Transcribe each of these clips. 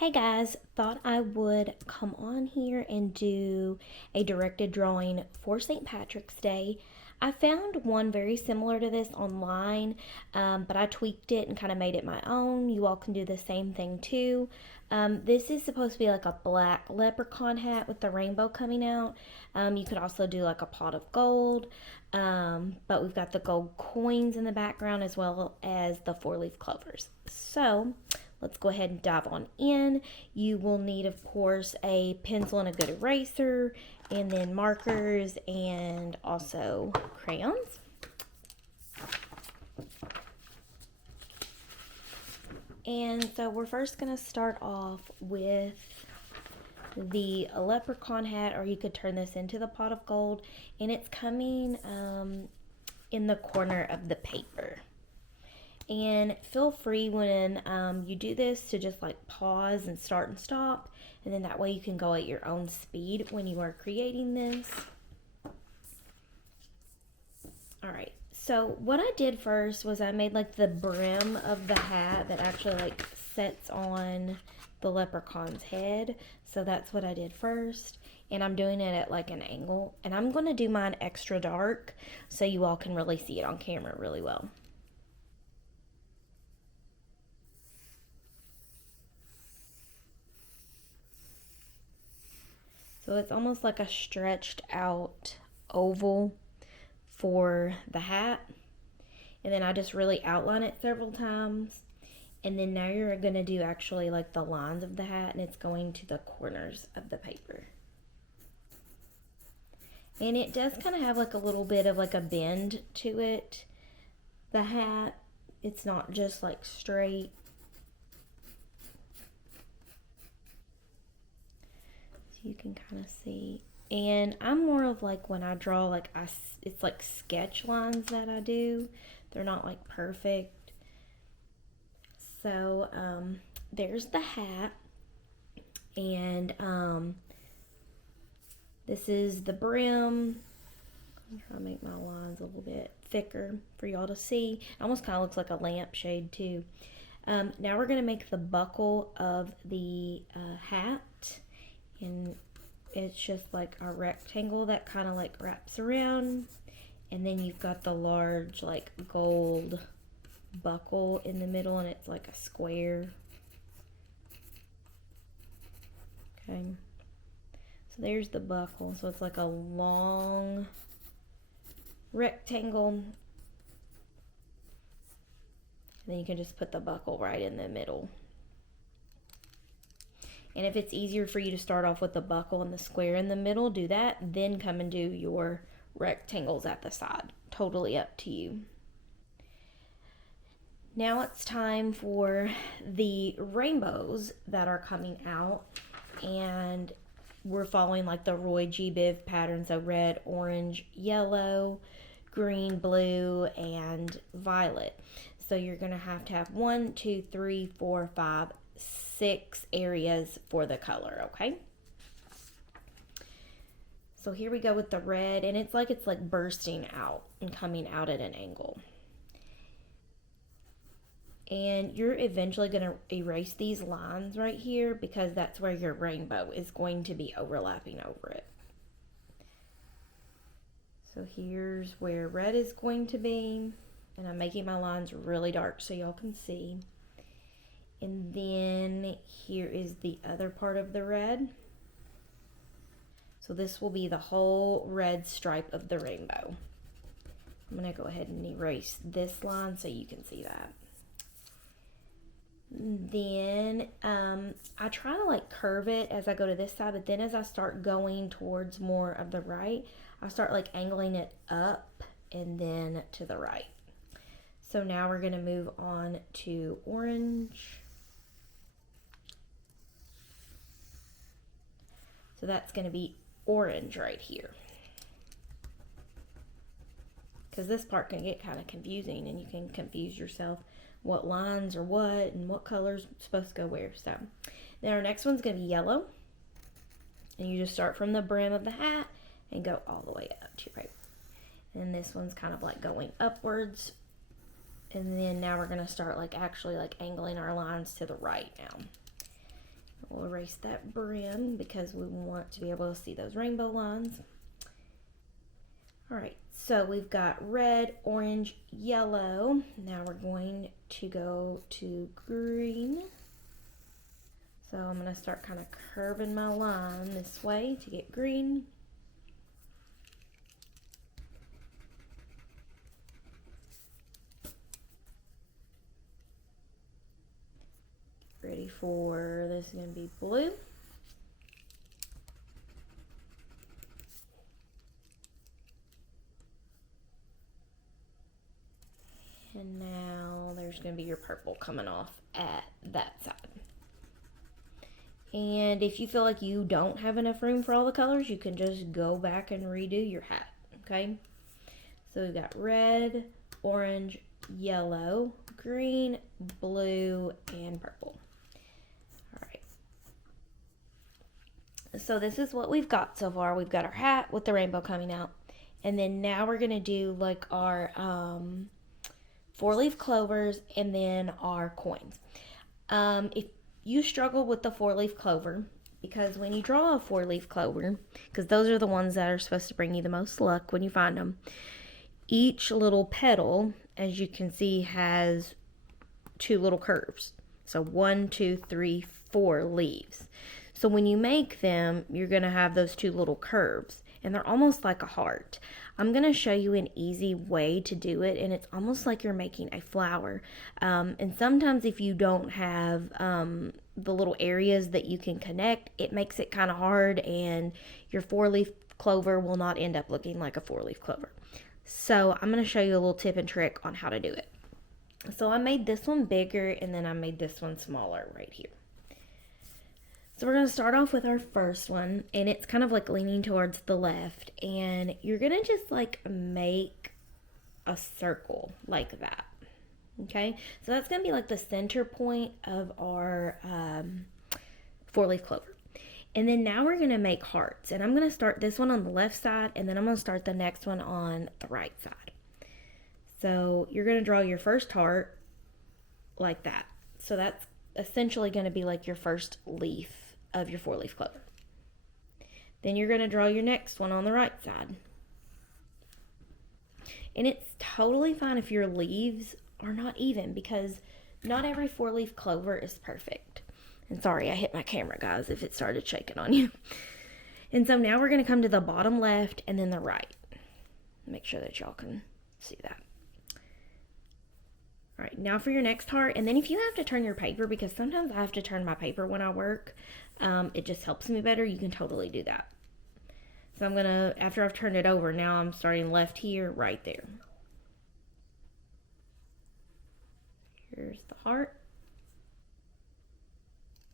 Hey guys, thought I would come on here and do a directed drawing for St. Patrick's Day. I found one very similar to this online, but I tweaked it and kind of made it my own. You all can do the same thing too. This is supposed to be like a black leprechaun hat with the rainbow coming out. You could also do like a pot of gold, but we've got the gold coins in the background as well as the four-leaf clovers. So let's go ahead and dive on in. You will need, of course, a pencil and a good eraser, and then markers and also crayons. And so we're first going to start off with the leprechaun hat, or you could turn this into the pot of gold, and it's coming in the corner of the paper. And feel free when you do this to just like pause and start and stop, and then that way you can go at your own speed when you are creating this. All right, so what I did first was I made like the brim of the hat that actually like sets on the leprechaun's head. So that's what I did first, and I'm doing it at like an angle, and I'm going to do mine extra dark so you all can really see it on camera really well. So it's almost like a stretched out oval for the hat. And then I just really outline it several times. And then now you're going to do actually like the lines of the hat, and it's going to the corners of the paper. And it does kind of have like a little bit of like a bend to it, the hat. It's not just like straight. You can kind of see, and I'm more of like when I draw, like it's like sketch lines that I do. They're not like perfect. So there's the hat, and this is the brim. I'm trying to make my lines a little bit thicker for y'all to see. It almost kind of looks like a lampshade too. Now we're gonna make the buckle of the hat, and it's just like a rectangle that kind of like wraps around, and then you've got the large like gold buckle in the middle, and it's like a square. Okay, so there's the buckle. So it's like a long rectangle, and then you can just put the buckle right in the middle. And if it's easier for you to start off with the buckle and the square in the middle, do that. Then come and do your rectangles at the side. Totally up to you. Now it's time for the rainbows that are coming out. And we're following like the Roy G. Biv pattern. So red, orange, yellow, green, blue, and violet. So you're going to have 1, 2, 3, 4, 5, 6 areas for the color, okay? So here we go with the red, and it's like bursting out and coming out at an angle. And you're eventually going to erase these lines right here because that's where your rainbow is going to be overlapping over it. So here's where red is going to be, and I'm making my lines really dark so y'all can see. And then here is the other part of the red. So this will be the whole red stripe of the rainbow. I'm going to go ahead and erase this line so you can see that. Then I try to like curve it as I go to this side, but then as I start going towards more of the right, I start like angling it up and then to the right. So now we're going to move on to orange. So that's going to be orange right here. Because this part can get kind of confusing, and you can confuse yourself what lines are what and what color's supposed to go where. So now our next one's going to be yellow. And you just start from the brim of the hat and go all the way up to right. And this one's kind of like going upwards. And then now we're going to start like actually like angling our lines to the right now. We'll erase that brim because we want to be able to see those rainbow lines. All right, so we've got red, orange, yellow. Now we're going to go to green. So I'm going to start kind of curving my line this way to get green. Ready for, this is going to be blue. And now there's going to be your purple coming off at that side. And if you feel like you don't have enough room for all the colors, you can just go back and redo your hat, okay? So we've got red, orange, yellow, green, blue, and purple. All right. So this is what we've got so far. We've got our hat with the rainbow coming out. And then now we're going to do like our 4-leaf clovers and then our coins. If you struggle with the 4-leaf clover, because when you draw a 4-leaf clover, because those are the ones that are supposed to bring you the most luck when you find them, each little petal, as you can see, has 2 little curves. So 1, 2, 3, 4 leaves. So when you make them, you're going to have those 2 little curves, and they're almost like a heart. I'm going to show you an easy way to do it, and it's almost like you're making a flower. And sometimes if you don't have the little areas that you can connect, it makes it kind of hard, and your 4-leaf clover will not end up looking like a 4-leaf clover. So I'm going to show you a little tip and trick on how to do it. So I made this one bigger, and then I made this one smaller right here. So we're going to start off with our first one, and it's kind of like leaning towards the left, and you're going to just like make a circle like that, okay? So that's going to be like the center point of our 4-leaf clover. And then now we're going to make hearts, and I'm going to start this one on the left side, and then I'm going to start the next one on the right side. So you're going to draw your first heart like that. So that's essentially going to be like your first leaf of your 4-leaf clover. Then you're going to draw your next one on the right side. And it's totally fine if your leaves are not even, because not every 4-leaf clover is perfect. And sorry, I hit my camera, guys, if it started shaking on you. And so now we're going to come to the bottom left and then the right. Make sure that y'all can see that. All right, now for your next heart. And then if you have to turn your paper, because sometimes I have to turn my paper when I work, it just helps me better, you can totally do that. So I'm going to, after I've turned it over, now I'm starting left here, right there. Here's the heart.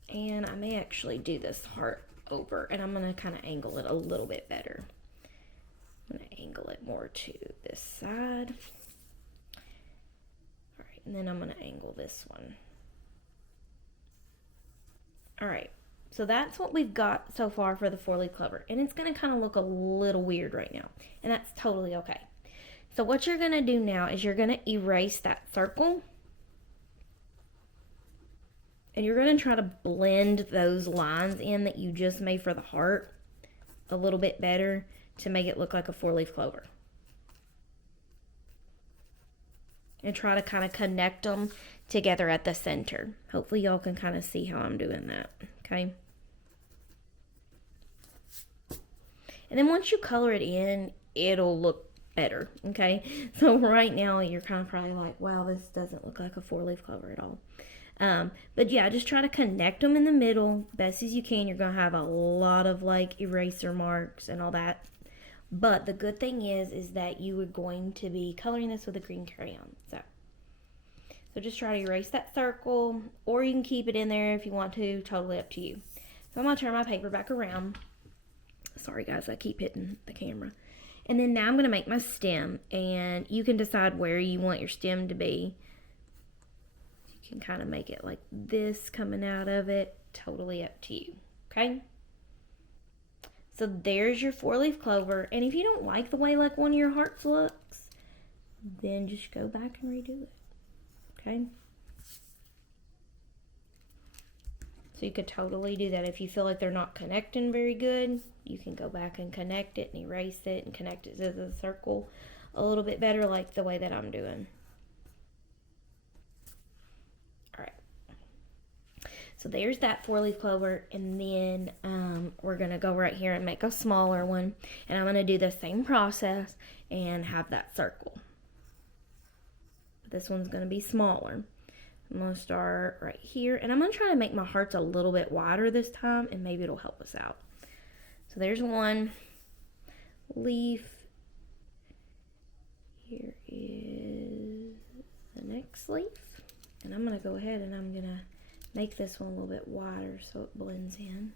And I may actually do this heart over, and I'm going to kind of angle it a little bit better. I'm going to angle it more to this side. All right, and then I'm going to angle this one. All right, so that's what we've got so far for the 4-leaf clover, and it's going to kind of look a little weird right now, and that's totally okay. So what you're going to do now is you're going to erase that circle, and you're going to try to blend those lines in that you just made for the heart a little bit better to make it look like a 4-leaf clover. And try to kind of connect them together at the center. Hopefully y'all can kind of see how I'm doing that, okay? And then once you color it in, it'll look better, okay? So right now you're kind of probably like, wow, this doesn't look like a 4-leaf clover at all. But yeah, just try to connect them in the middle best as you can. You're going to have a lot of like eraser marks and all that. But the good thing is that you are going to be coloring this with a green crayon. So just try to erase that circle, or you can keep it in there if you want to, totally up to you. So I'm going to turn my paper back around. Sorry guys, I keep hitting the camera. And then now I'm going to make my stem, and you can decide where you want your stem to be. You can kind of make it like this coming out of it, totally up to you, okay? So there's your 4-leaf clover, and if you don't like the way like one of your hearts looks, then just go back and redo it, okay? So you could totally do that. If you feel like they're not connecting very good, you can go back and connect it and erase it and connect it to the circle a little bit better, like the way that I'm doing. All right. So there's that 4-leaf clover, and then we're gonna go right here and make a smaller one, and I'm gonna do the same process and have that circle. This one's gonna be smaller. I'm going to start right here, and I'm going to try to make my hearts a little bit wider this time, and maybe it'll help us out. So there's one leaf. Here is the next leaf, and I'm going to go ahead and I'm going to make this one a little bit wider so it blends in.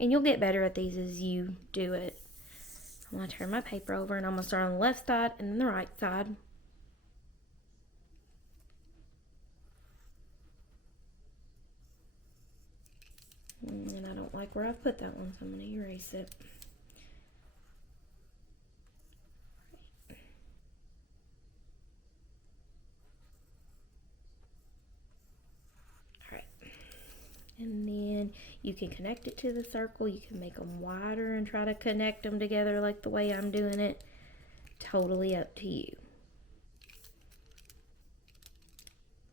And you'll get better at these as you do it. I'm going to turn my paper over, and I'm going to start on the left side and then the right side. And I don't like where I put that one, so I'm going to erase it. Alright. And then you can connect it to the circle. You can make them wider and try to connect them together like the way I'm doing it. Totally up to you.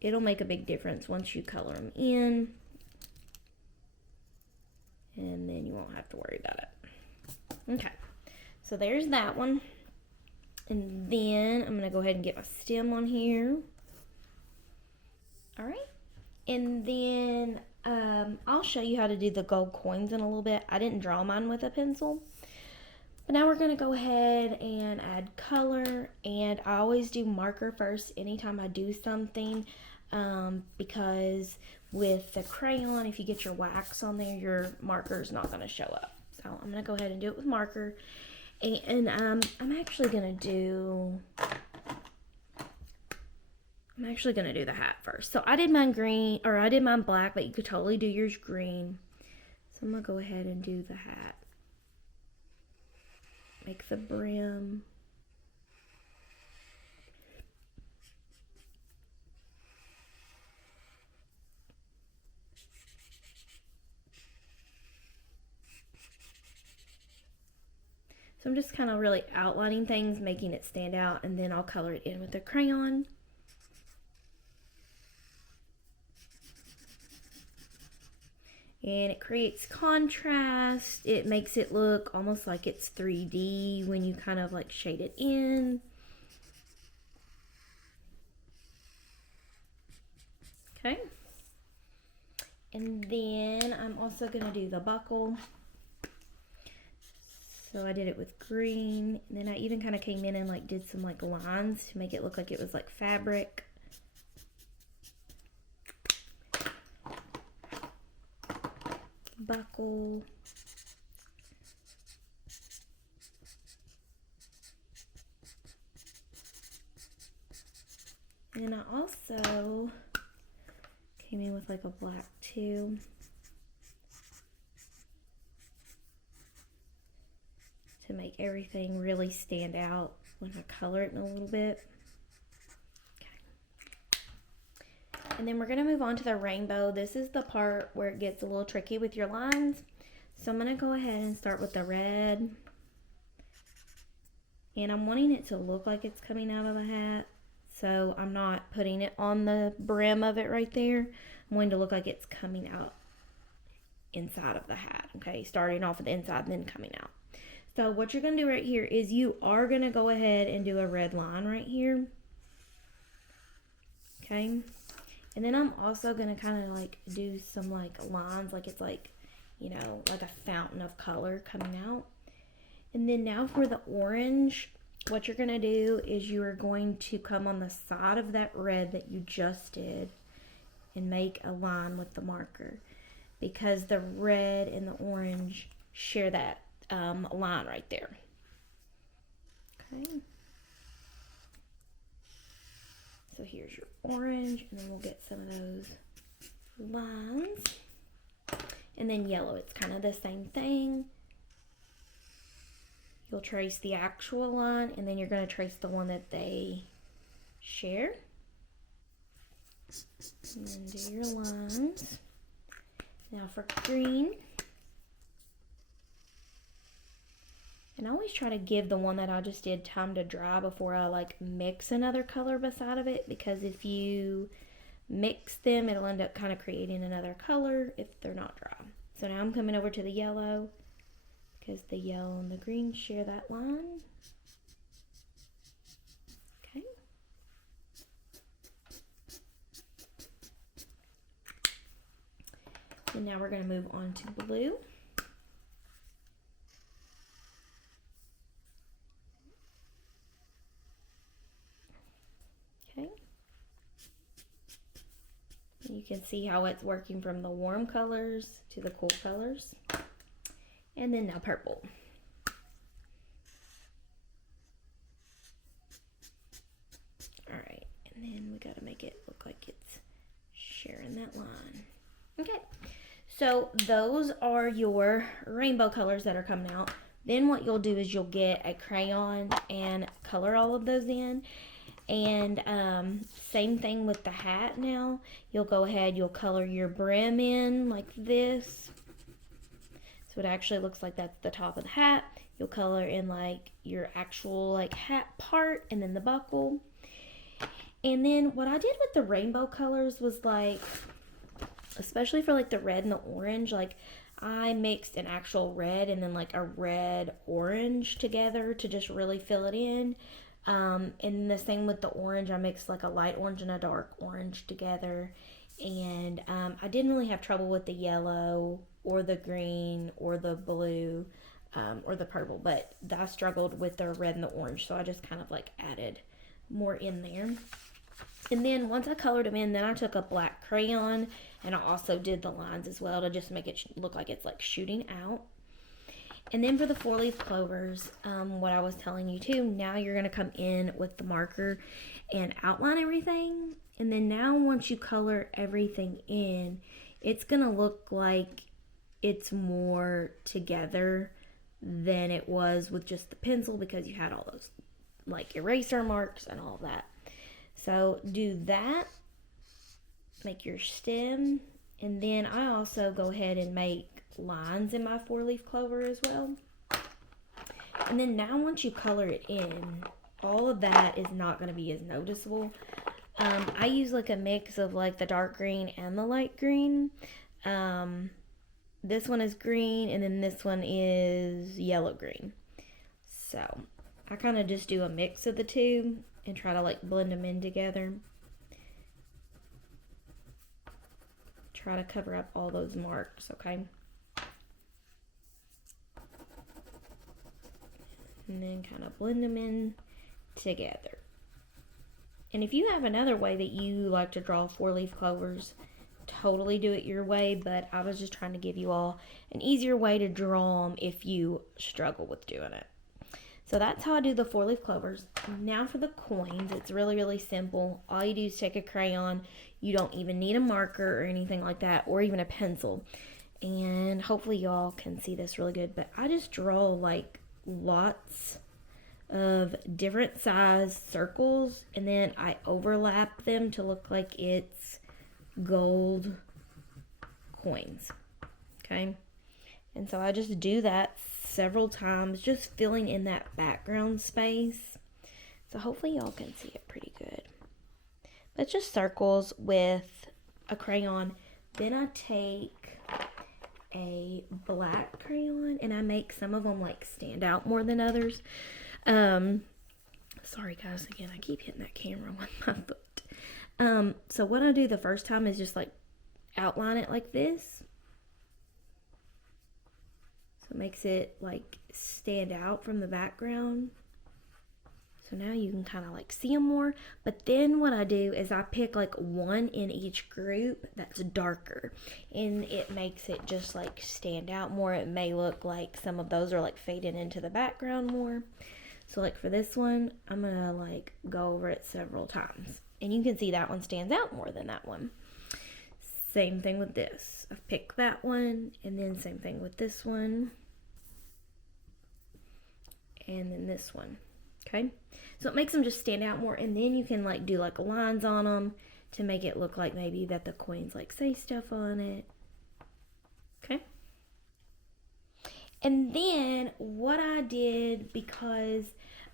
It'll make a big difference once you color them in. And then you won't have to worry about it. Okay, so there's that one. And then I'm gonna go ahead and get my stem on here. All right, and then I'll show you how to do the gold coins in a little bit. I didn't draw mine with a pencil. But now we're gonna go ahead and add color, and I always do marker first anytime I do something, because with the crayon, if you get your wax on there, your marker is not going to show up. So I'm going to go ahead and do it with marker. And I'm actually going to do the hat first. So I did mine green, or I did mine black, but you could totally do yours green. So I'm going to go ahead and do the hat. Make the brim. So I'm just kind of really outlining things, making it stand out, and then I'll color it in with a crayon. And it creates contrast. It makes it look almost like it's 3D when you kind of like shade it in. Okay. And then I'm also going to do the buckle. So I did it with green, and then I even kind of came in and like did some like lines to make it look like it was like fabric. Buckle. And then I also came in with like a black too. To make everything really stand out when I color it in a little bit. Okay. And then we're going to move on to the rainbow. This is the part where it gets a little tricky with your lines. So I'm going to go ahead and start with the red. And I'm wanting it to look like it's coming out of the hat. So I'm not putting it on the brim of it right there. I'm wanting to look like it's coming out inside of the hat. Okay, starting off with the inside and then coming out. So what you're going to do right here is you are going to go ahead and do a red line right here. Okay. And then I'm also going to kind of like do some like lines, like it's like, you know, like a fountain of color coming out. And then now for the orange, what you're going to do is you are going to come on the side of that red that you just did and make a line with the marker, because the red and the orange share that line right there. Okay. So here's your orange, and then we'll get some of those lines. And then yellow, it's kind of the same thing. You'll trace the actual line, and then you're going to trace the one that they share. And then do your lines. Now for green. And I always try to give the one that I just did time to dry before I like mix another color beside of it, because if you mix them, it'll end up kind of creating another color if they're not dry. So now I'm coming over to the yellow, because the yellow and the green share that line. Okay. And now we're going to move on to blue. Okay. And you can see how it's working from the warm colors to the cool colors. And then now purple. Alright, and then we got to make it look like it's sharing that line. Okay, so those are your rainbow colors that are coming out. Then what you'll do is you'll get a crayon and color all of those in. And same thing with the hat now. You'll go ahead, you'll color your brim in like this. So it actually looks like that's the top of the hat. You'll color in like your actual like hat part and then the buckle. And then what I did with the rainbow colors was like, especially for like the red and the orange, like I mixed an actual red and then like a red orange together to just really fill it in. And the same with the orange, I mixed like a light orange and a dark orange together. And I didn't really have trouble with the yellow or the green or the blue or the purple, but I struggled with the red and the orange, so I just kind of like added more in there. And then once I colored them in, then I took a black crayon and I also did the lines as well to just make it look like it's like shooting out. And then for the 4-leaf clovers, what I was telling you too, now you're going to come in with the marker and outline everything. And then now once you color everything in, it's going to look like it's more together than it was with just the pencil, because you had all those like eraser marks and all that. So do that, make your stem, and then I also go ahead and make lines in my 4-leaf clover as well. And then now once you color it in, all of that is not going to be as noticeable. I use like a mix of like the dark green and the light green. This one is green and then this one is yellow green. So I kind of just do a mix of the two and try to like blend them in together. Try to cover up all those marks, okay? And then kind of blend them in together. And if you have another way that you like to draw 4-leaf clovers, totally do it your way, but I was just trying to give you all an easier way to draw them if you struggle with doing it. So that's how I do the 4-leaf clovers. Now for the coins, it's really, really simple. All you do is take a crayon. You don't even need a marker or anything like that, or even a pencil. And hopefully y'all can see this really good, but I just draw like lots of different size circles, and then I overlap them to look like it's gold coins. Okay? And so I just do that several times, just filling in that background space. So hopefully y'all can see it pretty good. But it's just circles with a crayon. Then I take a black crayon and I make some of them like stand out more than others. Sorry guys, again, I keep hitting that camera with my foot. So what I do the first time is just like outline it like this. So it makes it like stand out from the background. So now you can kind of like see them more. But then what I do is I pick like one in each group that's darker. And it makes it just like stand out more. It may look like some of those are like fading into the background more. So like for this one, I'm going to like go over it several times. And you can see that one stands out more than that one. Same thing with this. I pick that one, and then same thing with this one. And then this one. Okay? So it makes them just stand out more, and then you can like do like lines on them to make it look like maybe that the coins like say stuff on it. And then what I did, because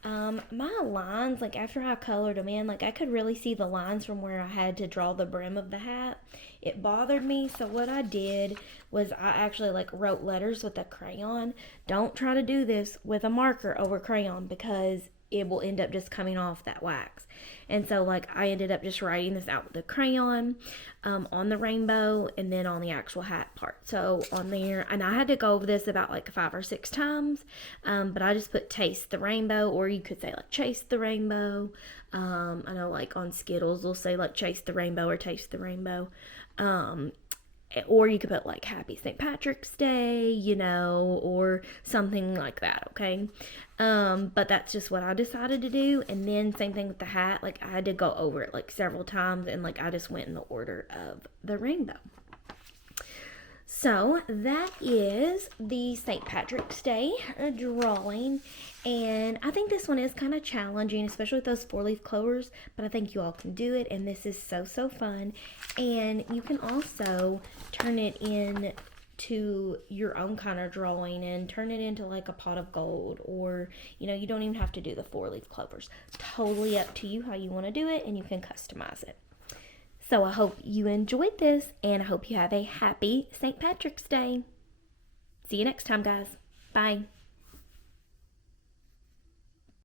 my lines, like after I colored them in, like I could really see the lines from where I had to draw the brim of the hat. It bothered me, so what I did was I actually like wrote letters with a crayon. Don't try to do this with a marker over crayon because it will end up just coming off that wax. And so like I ended up just writing this out with a crayon on the rainbow and then on the actual hat part. So on there, and I had to go over this about like 5 or 6 times, but I just put taste the rainbow, or you could say like chase the rainbow. I know like on Skittles they'll say like chase the rainbow or taste the rainbow. Um, or you could put like happy St. Patrick's Day, or something like that, okay? But that's just what I decided to do. And then same thing with the hat, like I had to go over it like several times, and like I just went in the order of the rainbow. So that is the St. Patrick's Day drawing, and I think this one is kind of challenging, especially with those 4-leaf clovers, but I think you all can do it, and this is so fun. And you can also turn it in to your own kind of drawing and turn it into like a pot of gold, or you don't even have to do the 4-leaf clovers. Totally up to you how you want to do it, and you can customize it. So I hope you enjoyed this, and I hope you have a happy St. Patrick's Day. See you next time, guys. Bye.